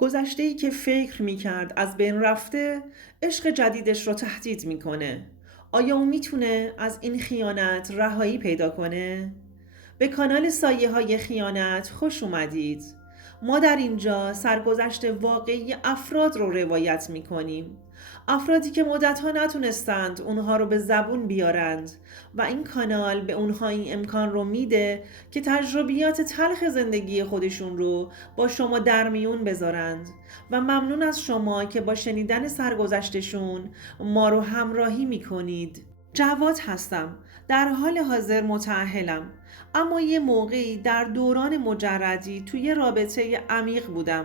گذشته‌ای که فکر می‌کرد از بین رفته، عشق جدیدش رو تهدید می‌کنه. آیا اون میتونه از این خیانت رهایی پیدا کنه؟ به کانال سایه‌های خیانت خوش اومدید. ما در اینجا سرگذشت واقعی افراد رو روایت می‌کنیم. افرادی که مدت‌ها نتونستند اونها رو به زبون بیارند و این کانال به اونها این امکان رو میده که تجربیات تلخ زندگی خودشون رو با شما در میون بذارند و ممنون از شما که با شنیدن سرگذشتشون ما رو همراهی میکنید. جواد هستم. در حال حاضر متأهلم، اما یه موقعی در دوران مجردی توی رابطه عمیق بودم.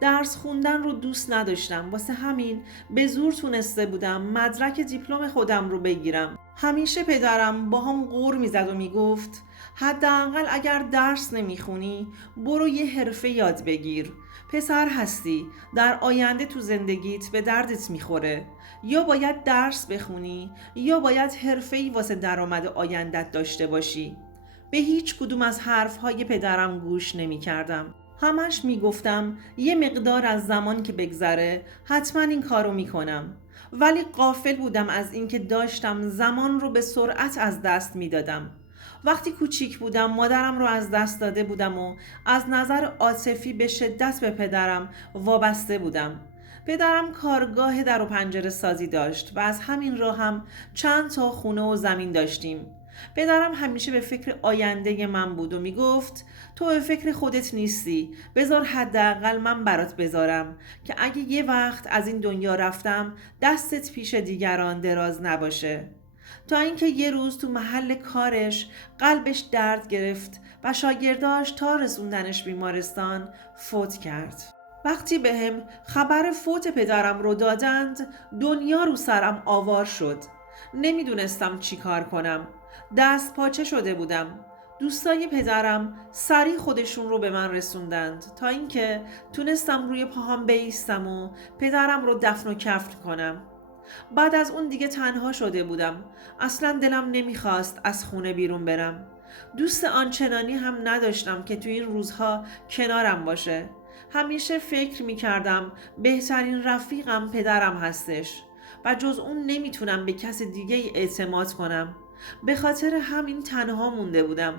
درس خوندن رو دوست نداشتم، واسه همین به زور تونسته بودم مدرک دیپلم خودم رو بگیرم. همیشه پدرم با هم غور میزد و میگفت حداقل اگر درس نمیخونی برو یه حرفه یاد بگیر. پسر هستی، در آینده تو زندگیت به دردت میخوره. یا باید درس بخونی یا باید حرفه‌ای واسه درآمد آیندت داشته باشی. به هیچ کدوم از حرفهای پدرم گوش نمی کردم. همش می گفتم یه مقدار از زمان که بگذره حتما این کارو می کنم. ولی غافل بودم از اینکه داشتم زمان رو به سرعت از دست می دادم. وقتی کوچیک بودم مادرم رو از دست داده بودم و از نظر عاطفی به شدت به پدرم وابسته بودم. پدرم کارگاه در و پنجره سازی داشت و از همین راه هم چند تا خونه و زمین داشتیم. پدرم همیشه به فکر آینده من بود و میگفت تو به فکر خودت نیستی، بذار حداقل من برات بذارم که اگه یه وقت از این دنیا رفتم دستت پیش دیگران دراز نباشه. تا اینکه یه روز تو محل کارش قلبش درد گرفت و شاگرداش تا رسوندنش بیمارستان فوت کرد. وقتی بهم خبر فوت پدرم رو دادند دنیا رو سرم آوار شد. نمیدونستم چی کار کنم. دست پاچه شده بودم. دوستای پدرم سریع خودشون رو به من رسوندند تا اینکه تونستم روی پاهام بایستم و پدرم رو دفن و کفن کنم. بعد از اون دیگه تنها شده بودم. اصلا دلم نمیخواست از خونه بیرون برم. دوست آنچنانی هم نداشتم که تو این روزها کنارم باشه. همیشه فکر میکردم بهترین رفیقم پدرم هستش و جز اون نمیتونم به کس دیگه اعتماد کنم. به خاطر همین تنها مونده بودم.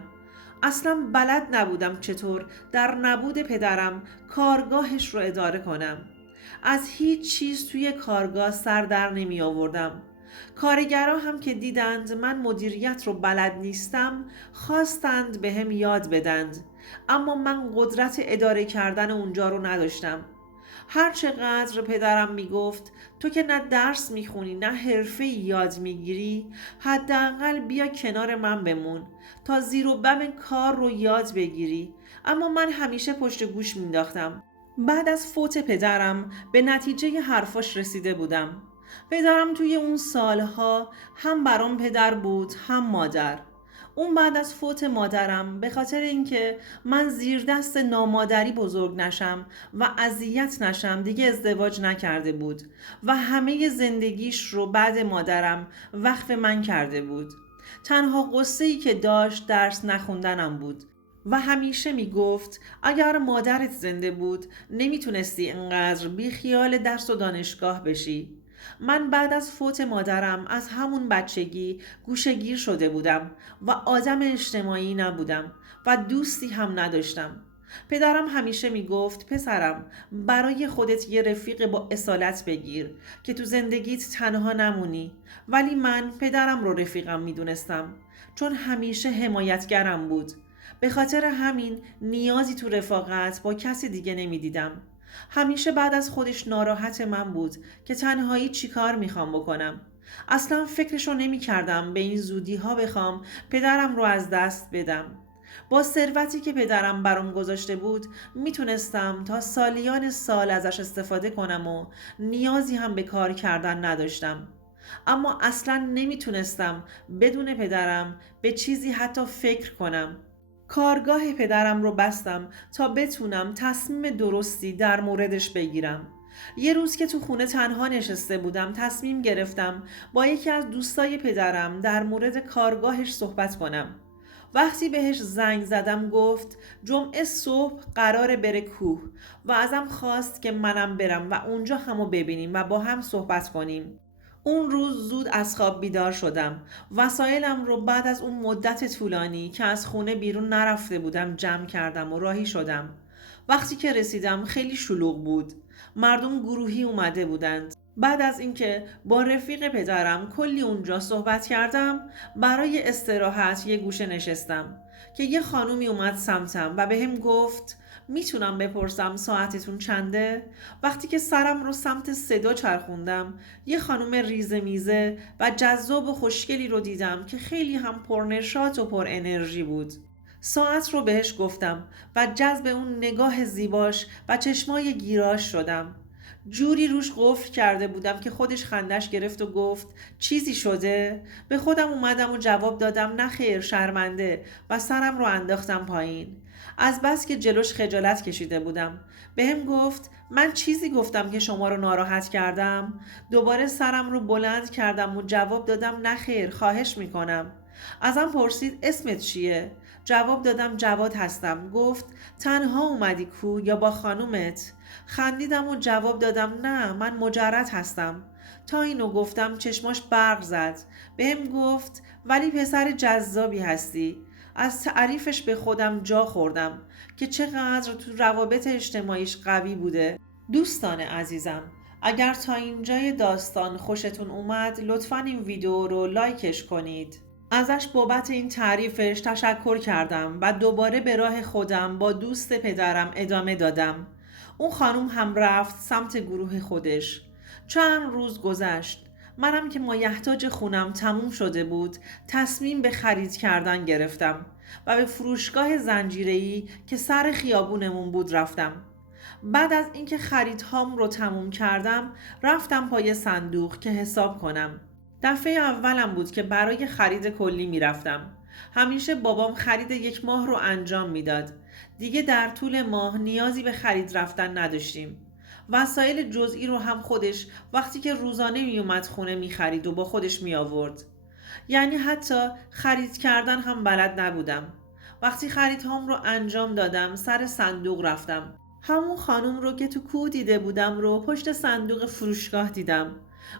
اصلا بلد نبودم چطور در نبود پدرم کارگاهش رو اداره کنم. از هیچ چیز توی کارگاه سر در نمی آوردم. کارگرها هم که دیدند من مدیریت رو بلد نیستم خواستند به هم یاد بدند، اما من قدرت اداره کردن اونجا رو نداشتم. هر چقدر پدرم میگفت تو که نه درس میخونی نه حرفه یاد میگیری، حداقل بیا کنار من بمون تا زیر و بم کار رو یاد بگیری، اما من همیشه پشت گوش مینداختم. بعد از فوت پدرم به نتیجه حرفاش رسیده بودم. پدرم توی اون سالها هم برام پدر بود هم مادر. اون بعد از فوت مادرم به خاطر اینکه من زیر دست نامادری بزرگ نشم و اذیت نشم دیگه ازدواج نکرده بود و همه زندگیش رو بعد مادرم وقف من کرده بود. تنها قصه‌ای که داشت درس نخوندنم بود و همیشه میگفت اگر مادرت زنده بود نمیتونستی انقدر بی خیال درس و دانشگاه بشی. من بعد از فوت مادرم از همون بچگی گوشه‌گیر شده بودم و آدم اجتماعی نبودم و دوستی هم نداشتم. پدرم همیشه میگفت پسرم برای خودت یه رفیق با اصالت بگیر که تو زندگیت تنها نمونی. ولی من پدرم رو رفیقم میدونستم چون همیشه حمایتگرم بود. به خاطر همین نیازی تو رفاقت با کسی دیگه نمیدیدم. همیشه بعد از خودش ناراحت من بود که تنهایی چیکار میخوام بکنم. اصلا فکرشو نمی کردم به این زودی ها بخوام پدرم رو از دست بدم. با ثروتی که پدرم برام گذاشته بود میتونستم تا سالیان سال ازش استفاده کنم و نیازی هم به کار کردن نداشتم. اما اصلا نمیتونستم بدون پدرم به چیزی حتی فکر کنم. کارگاه پدرم رو بستم تا بتونم تصمیم درستی در موردش بگیرم. یه روز که تو خونه تنها نشسته بودم تصمیم گرفتم با یکی از دوستای پدرم در مورد کارگاهش صحبت کنم. وقتی بهش زنگ زدم گفت جمعه صبح قراره بره کوه و ازم خواست که منم برم و اونجا همو ببینیم و با هم صحبت کنیم. اون روز زود از خواب بیدار شدم. وسایلم رو بعد از اون مدت طولانی که از خونه بیرون نرفته بودم جمع کردم و راهی شدم. وقتی که رسیدم خیلی شلوغ بود. مردم گروهی اومده بودند. بعد از اینکه با رفیق پدرم کلی اونجا صحبت کردم، برای استراحت یه گوشه نشستم که یه خانومی اومد سمتم و بهم گفت میتونم بپرسم ساعتتون چنده؟ وقتی که سرم رو سمت صدا چرخوندم، یه خانم ریزه میزه و جذاب و خوشگلی رو دیدم که خیلی هم پرنشاط و پر انرژی بود. ساعت رو بهش گفتم و جذب اون نگاه زیباش و چشمای گیراش شدم. جوری روش قفل کرده بودم که خودش خندش گرفت و گفت چیزی شده؟ به خودم اومدم و جواب دادم نه خیر، شرمنده، و سرم رو انداختم پایین. از بس که جلوش خجالت کشیده بودم. بهم گفت من چیزی گفتم که شما رو ناراحت کردم؟ دوباره سرم رو بلند کردم و جواب دادم نه خیر، خواهش میکنم. ازم پرسید اسمت چیه؟ جواب دادم جواد هستم. گفت تنها اومدی کو یا با خانومت؟ خندیدم و جواب دادم نه، من مجرد هستم. تا اینو گفتم چشماش برق زد. بهم گفت ولی پسر جذابی هستی. از تعریفش به خودم جا خوردم که چقدر تو روابط اجتماعیش قوی بوده. دوستان عزیزم، اگر تا اینجای داستان خوشتون اومد لطفاً این ویدیو رو لایکش کنید. ازش بابت این تعریفش تشکر کردم و دوباره به راه خودم با دوست پدرم ادامه دادم. اون خانم هم رفت سمت گروه خودش. چند روز گذشت. منم که مایحتاج خونم تموم شده بود تصمیم به خرید کردن گرفتم و به فروشگاه زنجیره‌ای که سر خیابونمون بود رفتم. بعد از اینکه خریدهام رو تموم کردم رفتم پای صندوق که حساب کنم. دفعه اولم بود که برای خرید کلی میرفتم. همیشه بابام خرید یک ماه رو انجام میداد. دیگه در طول ماه نیازی به خرید رفتن نداشتیم. وسایل جزئی رو هم خودش وقتی که روزانه میومد خونه میخرید و با خودش میآورد. یعنی حتی خرید کردن هم بلد نبودم. وقتی خریدهام رو انجام دادم سر صندوق رفتم. همون خانم رو که تو کوه دیده بودم رو پشت صندوق فروشگاه دیدم.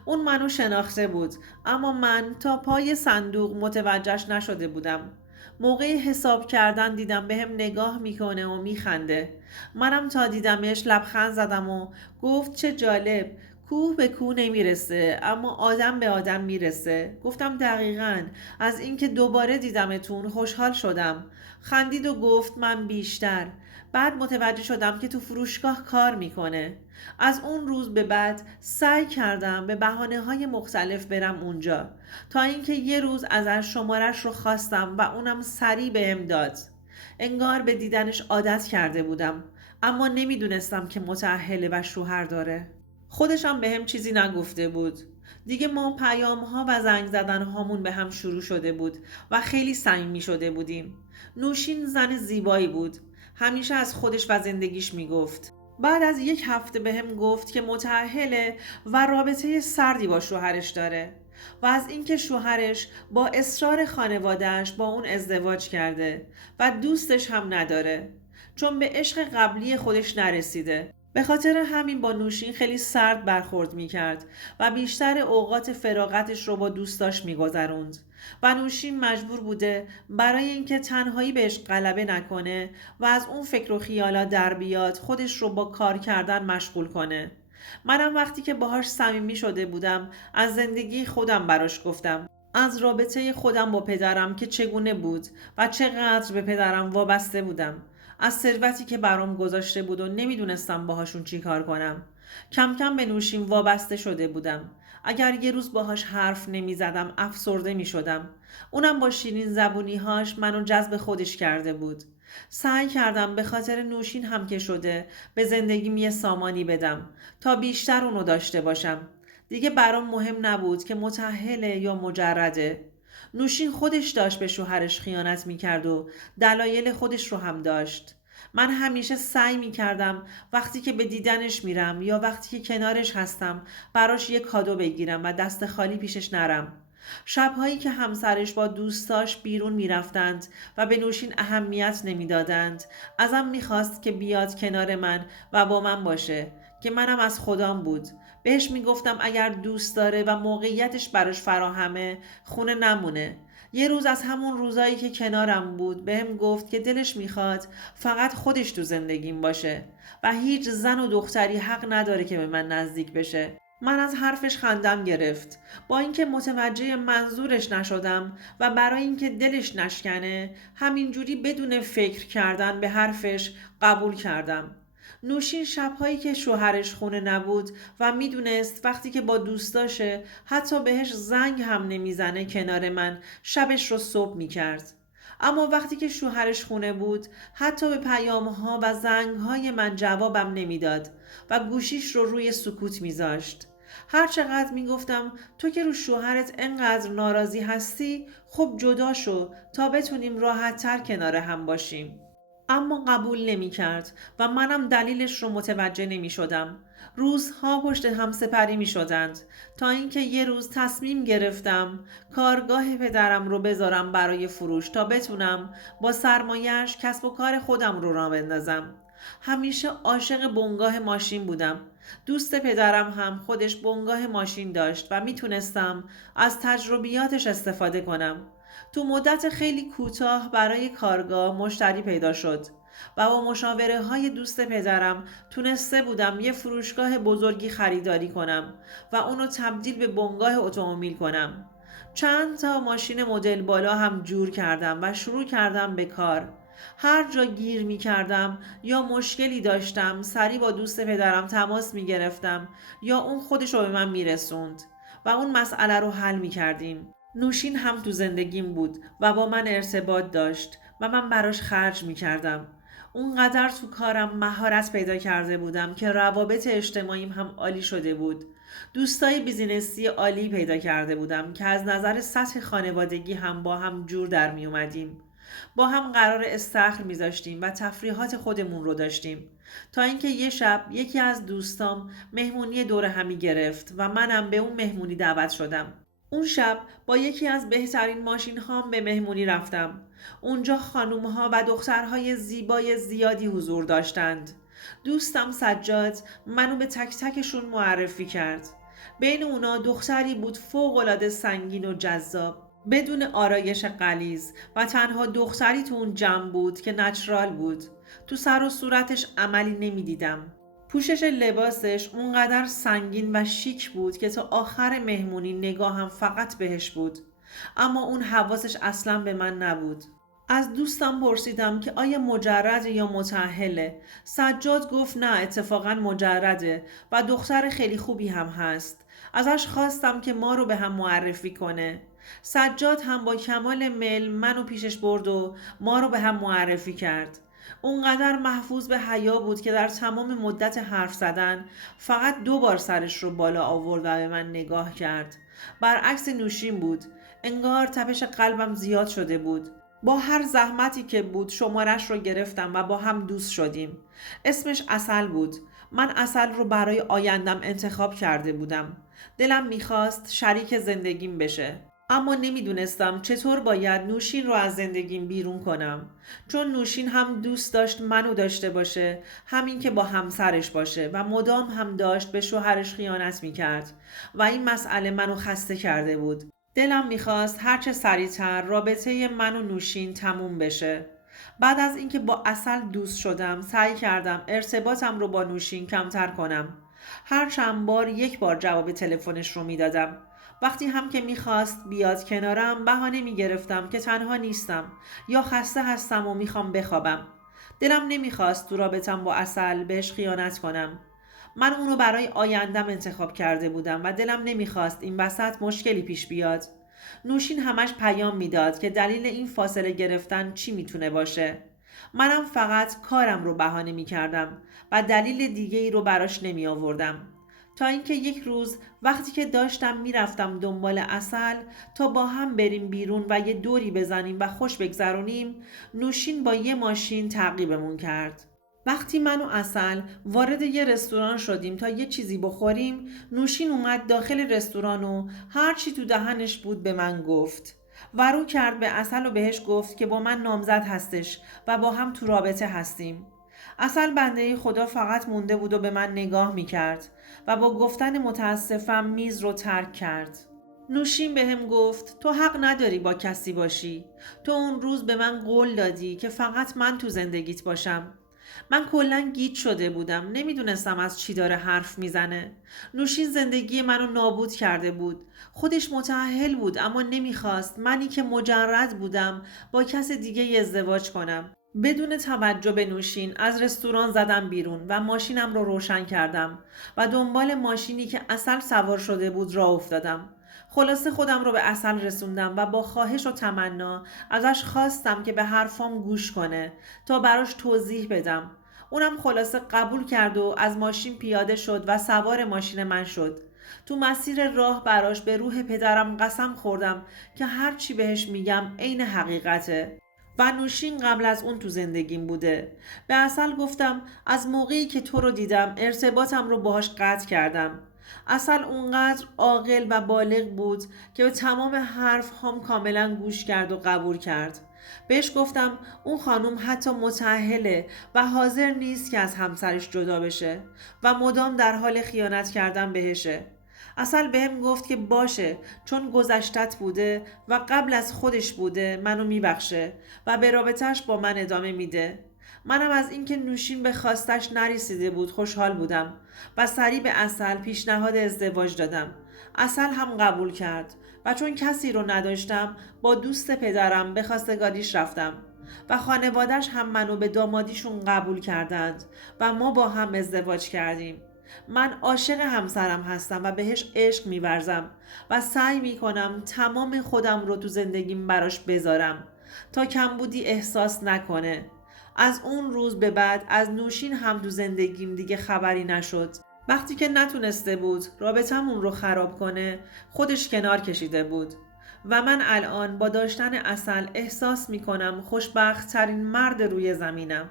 اون منو شناخته بود، اما من تا پای صندوق متوجهش نشده بودم. موقع حساب کردن دیدم بهم نگاه میکنه و میخنده. منم تا دیدمش لبخند زدم و گفت چه جالب، کوه به کوه نمیرسه اما آدم به آدم میرسه. گفتم دقیقاً، از اینکه دوباره دیدمتون خوشحال شدم. خندید و گفت من بیشتر. بعد متوجه شدم که تو فروشگاه کار میکنه. از اون روز به بعد سعی کردم به بهانه‌های مختلف برم اونجا تا اینکه یه روز ازش شمارش رو خواستم و اونم سریع بهم داد. انگار به دیدنش عادت کرده بودم، اما نمیدونستم که متأهله و شوهر داره. خودشم بهم چیزی نگفته بود. دیگه ما پیام ها و زنگ زدن هامون به هم شروع شده بود و خیلی صمیمی شده بودیم. نوشین زن زیبایی بود. همیشه از خودش و زندگیش میگفت. بعد از یک هفته بهم گفت که متأهله و رابطه سردی با شوهرش داره و از اینکه شوهرش با اصرار خانواده‌اش با اون ازدواج کرده و دوستش هم نداره، چون به عشق قبلی خودش نرسیده. به خاطر همین با نوشین خیلی سرد برخورد میکرد و بیشتر اوقات فراغتش رو با دوستاش میگذروند و نوشین مجبور بوده برای اینکه تنهایی بهش غلبه نکنه و از اون فکر و خیالات در بیاد خودش رو با کار کردن مشغول کنه. منم وقتی که باهاش صمیمی شده بودم از زندگی خودم براش گفتم، از رابطه خودم با پدرم که چگونه بود و چقدر به پدرم وابسته بودم، از ثروتی که برام گذاشته بود و نمیدونستم باهاشون چی کار کنم. کم کم به نوشین وابسته شده بودم. اگر یه روز باهاش حرف نمی زدم افسرده می شدم. اونم با شیرین زبونیهاش منو جذب خودش کرده بود. سعی کردم به خاطر نوشین هم که شده به زندگیم یه سامانی بدم تا بیشتر اونو داشته باشم. دیگه برام مهم نبود که متأهله یا مجرده. نوشین خودش داشت به شوهرش خیانت میکرد و دلایل خودش رو هم داشت. من همیشه سعی میکردم وقتی که به دیدنش میرم یا وقتی که کنارش هستم براش یه کادو بگیرم و دست خالی پیشش نرم. شبهایی که همسرش با دوستاش بیرون میرفتند و به نوشین اهمیت نمیدادند، ازم میخواست که بیاد کنار من و با من باشه که منم از خودم بود. بهش میگفتم اگر دوست داره و موقعیتش براش فراهمه خونه نمونه. یه روز از همون روزایی که کنارم بود بهم گفت که دلش میخواد فقط خودش تو زندگیم باشه و هیچ زن و دختری حق نداره که به من نزدیک بشه. من از حرفش خندم گرفت. با اینکه متوجه منظورش نشدم و برای اینکه دلش نشکنه همینجوری بدون فکر کردن به حرفش قبول کردم. نوشین شبهایی که شوهرش خونه نبود و میدونست وقتی که با دوستاشه حتی بهش زنگ هم نمیزنه کنار من شبش رو صبح میکرد. اما وقتی که شوهرش خونه بود حتی به پیامها و زنگهای من جوابم نمیداد و گوشیش رو روی سکوت میذاشت. هر چقدر میگفتم تو که رو شوهرت انقدر ناراضی هستی خب جدا شو تا بتونیم راحت تر کنار هم باشیم. اما قبول نمی کرد و منم دلیلش رو متوجه نمی شدم. روزها پشت هم سپری می شدند تا اینکه یه روز تصمیم گرفتم کارگاه پدرم رو بذارم برای فروش تا بتونم با سرمایه‌اش کسب و کار خودم رو راه بندازم. همیشه عاشق بنگاه ماشین بودم. دوست پدرم هم خودش بنگاه ماشین داشت و میتونستم از تجربیاتش استفاده کنم. تو مدت خیلی کوتاه برای کارگاه مشتری پیدا شد و با مشاوره های دوست پدرم تونسته بودم یه فروشگاه بزرگی خریداری کنم و اونو تبدیل به بنگاه اتومبیل کنم. چند تا ماشین مدل بالا هم جور کردم و شروع کردم به کار. هر جا گیر می کردم یا مشکلی داشتم سریع با دوست پدرم تماس می گرفتم یا اون خودش رو به من می رسوند و اون مسئله رو حل می کردیم. نوشین هم تو زندگیم بود و با من ارتباط داشت و من براش خرج می کردم. اونقدر تو کارم مهارت پیدا کرده بودم که روابط اجتماعیم هم عالی شده بود. دوستای بیزینسی عالی پیدا کرده بودم که از نظر سطح خانوادگی هم با هم جور در می اومدیم. با هم قرار استخر میذاشتیم و تفریحات خودمون رو داشتیم تا اینکه یه شب یکی از دوستام مهمونی دور همی گرفت و منم به اون مهمونی دعوت شدم. اون شب با یکی از بهترین ماشین هام به مهمونی رفتم. اونجا خانوم ها و دخترهای زیبای زیادی حضور داشتند. دوستم سجاد منو به تک تکشون معرفی کرد. بین اونا دختری بود فوق‌العاده سنگین و جذاب، بدون آرایش غلیظ و تنها دختری تو اون جمع بود که نچرال بود. تو سر و صورتش عملی نمیدیدم. پوشش لباسش اونقدر سنگین و شیک بود که تا آخر مهمونی نگاهم فقط بهش بود. اما اون حواسش اصلا به من نبود. از دوستم پرسیدم که آیا مجرده یا متأهله؟ سجاد گفت نه اتفاقا مجرده و دختر خیلی خوبی هم هست. ازش خواستم که ما رو به هم معرفی کنه. سجاد هم با کمال میل منو پیشش برد و ما رو به هم معرفی کرد. اونقدر محفوظ به حیا بود که در تمام مدت حرف زدن فقط 2 بار سرش رو بالا آورد و به من نگاه کرد. برعکس نوشین بود. انگار تپش قلبم زیاد شده بود. با هر زحمتی که بود شمارش رو گرفتم و با هم دوست شدیم. اسمش عسل بود. من عسل رو برای آیندم انتخاب کرده بودم. دلم میخواست شریک زندگیم بشه. اما نمیدونستم چطور باید نوشین رو از زندگیم بیرون کنم. چون نوشین هم دوست داشت منو داشته باشه، همین که با همسرش باشه و مدام هم داشت به شوهرش خیانت میکرد و این مسئله منو خسته کرده بود. دلم میخواست هرچه سریعتر رابطه من و نوشین تموم بشه. بعد از اینکه با عسل دوست شدم سعی کردم ارتباطم رو با نوشین کمتر کنم. هر چند بار 1 بار جواب تلفنش رو میدادم. وقتی هم که میخواست بیاد کنارم بهانه میگرفتم که تنها نیستم یا خسته هستم و میخوام بخوابم. دلم نمیخواست تو رابطم با عسل بهش خیانت کنم. من اونو برای آیندم انتخاب کرده بودم و دلم نمیخواست این وسط مشکلی پیش بیاد. نوشین همش پیام میداد که دلیل این فاصله گرفتن چی میتونه باشه. منم فقط کارم رو بهانه میکردم و دلیل دیگه ای رو براش نمی آوردم. تا اینکه یک روز وقتی که داشتم میرفتم دنبال عسل تا با هم بریم بیرون و یه دوری بزنیم و خوش بگذرونیم، نوشین با یه ماشین تعقیبمون کرد. وقتی من و عسل وارد یه رستوران شدیم تا یه چیزی بخوریم، نوشین اومد داخل رستوران و هر چی تو دهنش بود به من گفت. و رو کرد به عسل و بهش گفت که با من نامزد هستش و با هم تو رابطه هستیم. عسل بنده خدا فقط مونده بود و به من نگاه میکرد و با گفتن متاسفم میز رو ترک کرد. نوشین به هم گفت تو حق نداری با کسی باشی. تو اون روز به من قول دادی که فقط من تو زندگیت باشم. من کلا گیج شده بودم، نمیدونستم از چی داره حرف میزنه. نوشین زندگی منو نابود کرده بود. خودش متأهل بود اما نمیخواست منی که مجرد بودم با کس دیگه ازدواج کنم. بدون توجه به نوشین از رستوران زدم بیرون و ماشینم رو روشن کردم و دنبال ماشینی که عسل سوار شده بود راه افتادم. خلاصه خودم رو به عسل رسوندم و با خواهش و تمنا ازش خواستم که به حرفام گوش کنه تا براش توضیح بدم. اونم خلاصه قبول کرد و از ماشین پیاده شد و سوار ماشین من شد. تو مسیر راه براش به روح پدرم قسم خوردم که هر چی بهش میگم عین حقیقته. و نوشین قبل از اون تو زندگیم بوده. به عسل گفتم از موقعی که تو رو دیدم ارتباطم رو باهاش قطع کردم. عسل اونقدر عاقل و بالغ بود که به تمام حرف هم کاملا گوش کرد و قبول کرد. بهش گفتم اون خانم حتی متأهله و حاضر نیست که از همسرش جدا بشه و مدام در حال خیانت کردن بهشه. عسل بهم گفت که باشه، چون گذشتت بوده و قبل از خودش بوده منو میبخشه و به رابطهش با من ادامه میده. منم از اینکه نوشین به خواستش نرسیده بود خوشحال بودم و سریع به عسل پیشنهاد ازدواج دادم. عسل هم قبول کرد و چون کسی رو نداشتم با دوست پدرم به خواستگاریش رفتم و خانوادش هم منو به دامادیشون قبول کردند و ما با هم ازدواج کردیم. من عاشق همسرم هستم و بهش عشق می‌ورزم و سعی می‌کنم تمام خودم رو تو زندگیم براش بذارم تا کمبودی احساس نکنه. از اون روز به بعد از نوشین هم تو زندگیم دیگه خبری نشد. وقتی که نتونسته بود رابطمون رو خراب کنه خودش کنار کشیده بود و من الان با داشتن عسل احساس می‌کنم خوشبخت ترین مرد روی زمینم.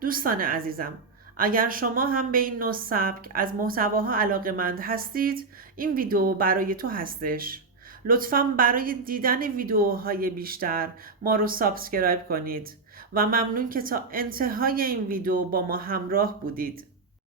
دوستان عزیزم، اگر شما هم به این نوع سبک از محتواها علاقه‌مند هستید، این ویدیو برای تو هستش. لطفاً برای دیدن ویدیوهای بیشتر ما رو سابسکرایب کنید و ممنون که تا انتهای این ویدیو با ما همراه بودید.